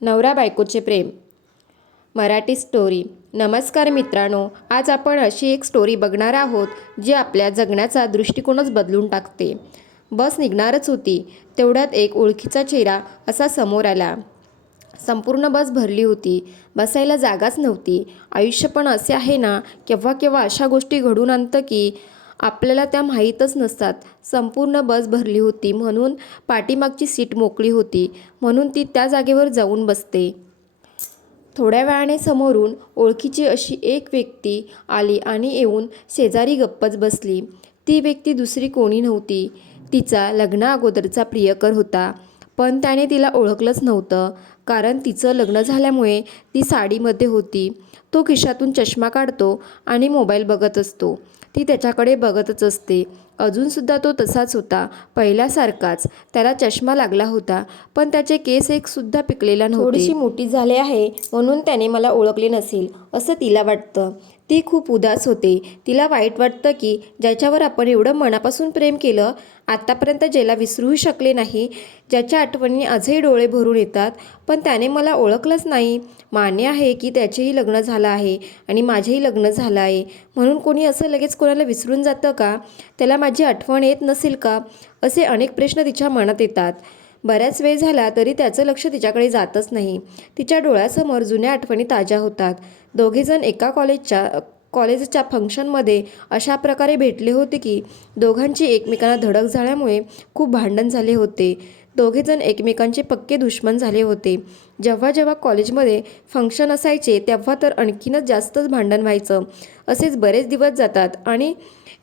नवरा बायकोचे प्रेम मराठी स्टोरी। नमस्कार मित्रांनो, आज आपण अशी एक स्टोरी बघणार आहोत जी आपल्या जगण्याचा दृष्टिकोनच बदलून टाकते। बस निघणारच होती, तेवढ्यात एक ओळखीचा चेहरा असा समोर आला। संपूर्ण बस भरली होती, बसायला जागाच नव्हती। आयुष्य पण असे आहे ना, केव्हा केव्हा अशा गोष्टी घडून आणतं की आपल्याला त्या माहीतच नसतात। संपूर्ण बस भरली होती म्हणून पाठीमागची सीट मोकळी होती, म्हणून ती त्या जागेवर जाऊन बसते। थोड्या वेळाने समोरून ओळखीची अशी एक व्यक्ती आली आणि येऊन शेजारी गप्पच बसली। ती व्यक्ती दुसरी कोणी नव्हती, तिचा लग्नाअगोदरचा प्रियकर होता। पण त्याने तिला ओळखलंच नव्हतं, कारण तिचं लग्न झाल्यामुळे ती साडीमध्ये होती। तो खिशातून चष्मा काढतो आणि मोबाईल बघत असतो। ती त्याच्याकडे बघतच असते। अजूनसुद्धा तो तसाच होता, पहिल्यासारखाच। त्याला चष्मा लागला होता, पण त्याचे केस एक सुद्धा पिकलेला नव्हते। थोडीशी मोठी झाले आहे म्हणून त्याने मला ओळखले नसेल असं तिला वाटतं। ती खूप उदास होते। तिला वाईट वाटतं की ज्याच्यावर आपण एवढं मनापासून प्रेम केलं, आतापर्यंत ज्याला विसरूही शकले नाही, ज्याच्या आठवणी आजही डोळे भरून येतात, पण त्याने मला ओळखलंच नाही। मान्य आहे की त्याचेही लग्न झालं आहे आणि माझेही लग्न झालं आहे, म्हणून कोणी असं लगेच कोणाला विसरून जातं का? त्याला माझी आठवण येत नसेल का? असे अनेक प्रश्न तिच्या मनात येतात। बराच वेळ झाला तरी त्याचं लक्ष तिच्याकडे जातच नाही। तिच्या डोळ्यासमोर जुन्या आठवणी ताज्या होतात। दोघेजण एका कॉलेजच्या फंक्शनमध्ये अशा प्रकारे भेटले होते की दोघांची एकमेकांना धडक झाल्यामुळे खूप भांडण झाले होते। दोघेजण एकमेकांचे पक्के दुश्मन झाले होते। जेव्हा जेव्हा कॉलेजमध्ये फंक्शन असायचे तेव्हा तर आणखीनच जास्तच भांडण व्हायचं। असेच बरेच दिवस जातात आणि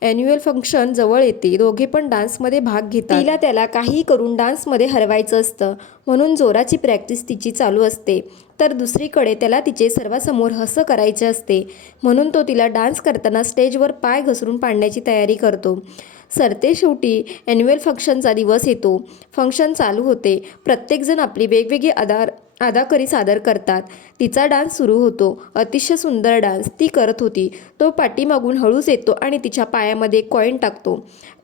ॲन्युअल फंक्शन जवळ येते। दोघे पण डान्समध्ये भाग घेतात। तिला त्याला काही करून डान्समध्ये हरवायचं असतं, म्हणून जोराची प्रॅक्टिस तिची चालू असते। तर दुसरीकडे त्याला तिचे सर्वांसमोर हसं करायचे असते, म्हणून तो तिला डान्स करताना स्टेजवर पाय घसरून पाडण्याची तयारी करतो। सरते शेवटी ॲन्युअल फंक्शनचा दिवस येतो। फंक्शन चालू होते। प्रत्येकजण आपली वेगवेगळी अदाकारी सादर करतात। तिचा डान्स सुरू होतो। अतिशय सुंदर डान्स ती करत होती। तो पाठीमागून हळूच येतो आणि तिच्या पायामध्ये कॉईन टाकतो।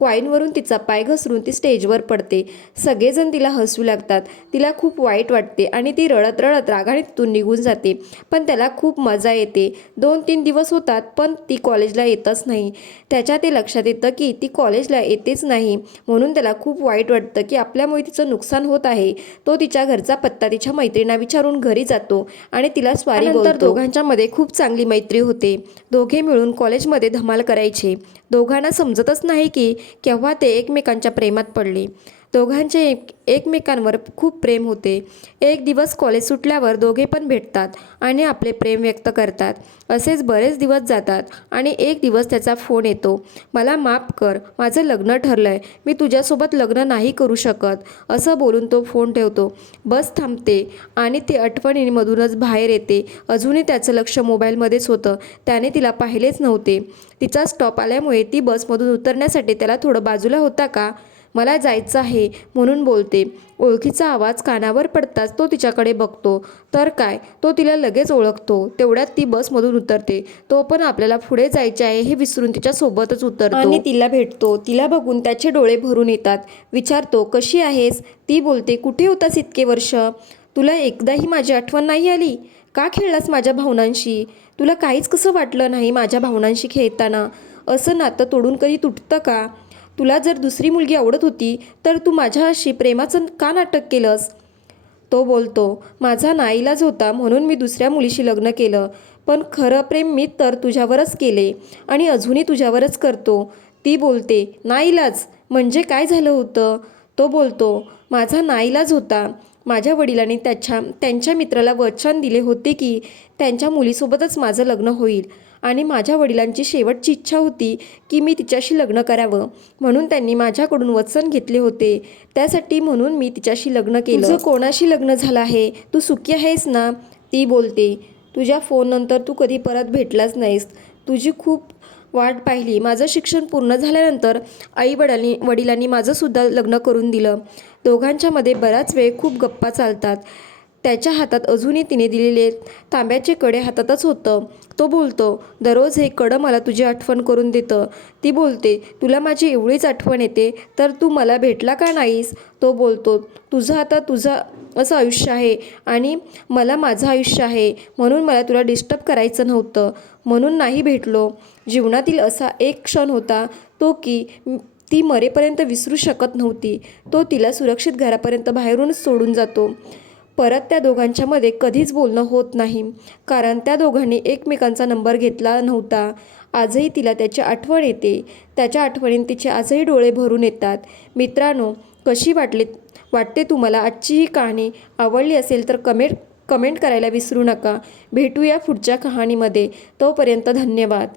कॉईनवरून तिचा पाय घसरून ती स्टेजवर पडते। सगळेजण तिला हसू लागतात। तिला खूप वाईट वाटते आणि ती रडत रडत रागाने तिथून निघून जाते। पण त्याला खूप मजा येते। 2-3 दिवस होतात पण ती कॉलेजला येतच नाही। त्याच्या ते लक्षात येतं की ती कॉलेजला येतेच नाही, म्हणून त्याला खूप वाईट वाटतं की आपल्यामुळे तिचं नुकसान होत आहे। तो तिच्या घरचा पत्ता तिच्या मैत्रिणींना विचारून घरी जातो आणि तिला सॉरी बोलतो। नंतर दोघांच्यामध्ये खूप चांगली मैत्री होते। दोघे मिळून कॉलेजमध्ये धमाल करायचे। दोघांना समजतच नाही की केव्हा ते एकमेकांच्या प्रेमात पडले। दोघांचे एकमेकांवर खूप प्रेम होते। एक दिवस कॉलेज सुटल्यावर दोघे पण भेटतात आणि आपले प्रेम व्यक्त करतात। असेच बरेच दिवस जातात आणि एक दिवस त्याचा फोन येतो, मला माफ कर, माझं लग्न ठरलंय, मी तुझ्यासोबत लग्न नाही करू शकत, असं बोलून तो फोन ठेवतो। बस थांबते आणि ती आठवणींमधूनच बाहेर येते। अजूनही त्याचं लक्ष मोबाईलमध्येच होतं। त्याने तिला पाहिलेच नव्हते। तिचा स्टॉप आल्यामुळे ती बसमधून उतरण्यासाठी त्याला थोडं बाजूला होता का? मला जायचं आहे म्हणून बोलते। ओळखीचा आवाज कानावर पडताच तो तिच्याकडे बघतो, तर काय, तो तिला लगेच ओळखतो। तेवढ्यात ती बसमधून उतरते। तो पण आपल्याला पुढे जायचे आहे हे विसरून तिच्या सोबतच उतरतो आणि तिला भेटतो। तिला बघून त्याचे डोळे भरून येतात। विचारतो, कशी आहेस? ती बोलते, कुठे होतास इतके वर्ष? तुला एकदाही माझी आठवण नाही आली? का खेळलास माझ्या भावनांशी? तुला काहीच कसं वाटलं नाही माझ्या भावनांशी खेळताना? असं नातं तोडून कधी तुटतं का? तुला जर दुसरी मुलगी आवडत होती तर तू माझ्याशी प्रेमाचं का नाटक केलंस? तो बोलतो, माझा नाईलाज होता म्हणून मी दुसऱ्या मुलीशी लग्न केलं, पण खरं प्रेम मी तर तुझ्यावरच केले आणि अजूनही तुझ्यावरच करतो। ती बोलते, नाईलाज म्हणजे काय झालं होतं? तो बोलतो, माझा नाईलाज होता। माझ्या वडिलांनी त्यांच्या मित्राला वचन दिले होते की त्यांच्या मुलीसोबतच माझं लग्न होईल आणि माझ्या वडिलांची शेवटची इच्छा होती की मी तिच्याशी लग्न करावं, म्हणून त्यांनी माझ्याकडून वचन घेतले होते, त्यासाठी म्हणून मी तिच्याशी लग्न केलं। तुझं कोणाशी लग्न झालं आहे? तू सुखी आहेस ना? ती बोलते, तुझ्या फोननंतर तू कधी परत भेटलाच नाहीस, तुझी खूप वाट पाहिली। माझं शिक्षण पूर्ण झाल्यानंतर वडिलांनी माझंसुद्धा लग्न करून दिलं। दोघांच्यामध्ये बराच वेळ खूप गप्पा चालतात। त्याच्या हातात अजूनही तिने दिलेले तांब्याचे कडे हातातच होतं. तो बोलतो, दररोज हे कडं मला तुझी आठवण करून देतं. ती बोलते, तुला माझी एवढीच आठवण येते तर तू मला भेटला का नाहीस? तो बोलतो, तुझं आता तुझं असं आयुष्य आहे आणि मला माझं आयुष्य आहे, म्हणून मला तुला डिस्टर्ब करायचं नव्हतं, म्हणून नाही भेटलो. जीवनातील असा एक क्षण होता तो की ती मरेपर्यंत विसरू शकत नव्हती. तो तिला सुरक्षित घरापर्यंत बाहेरूनच सोडून जातो. परत त्या दोघांच्यामध्ये कधीच बोलणं होत नाही, कारण त्या दोघांनी एकमेकांचा नंबर घेतला नव्हता. आजही तिला त्याची आठवण येते. त्याच्या आठवणीत तिचे आजही डोळे भरून येतात. मित्रांनो, कशी वाटते तुम्हाला आजची ही कहाणी? आवडली असेल तर कमेंट करायला विसरू नका. भेटूया पुढच्या कहाणीमध्ये. तोपर्यंत धन्यवाद.